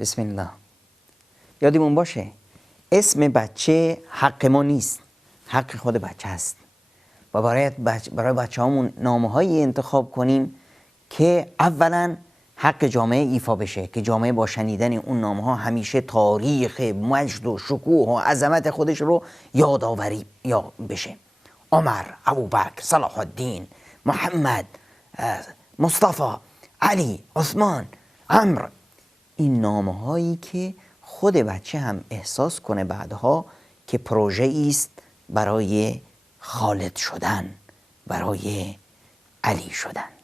بسم الله. یادمون باشه اسم بچه حق ما نیست، حق خود بچه است و برای بچه هامون نامه هایی انتخاب کنیم که اولا حق جامعه ایفا بشه، که جامعه با شنیدن اون نامه ها همیشه تاریخ مجد و شکوه و عظمت خودش رو یادآوری بشه. عمر، ابوبکر، صلاح الدین، محمد، مصطفی، علی، عثمان، عمرو، این نامه هایی که خود بچه هم احساس کنه بعدها که پروژه است برای خالد شدن، برای علی شدن.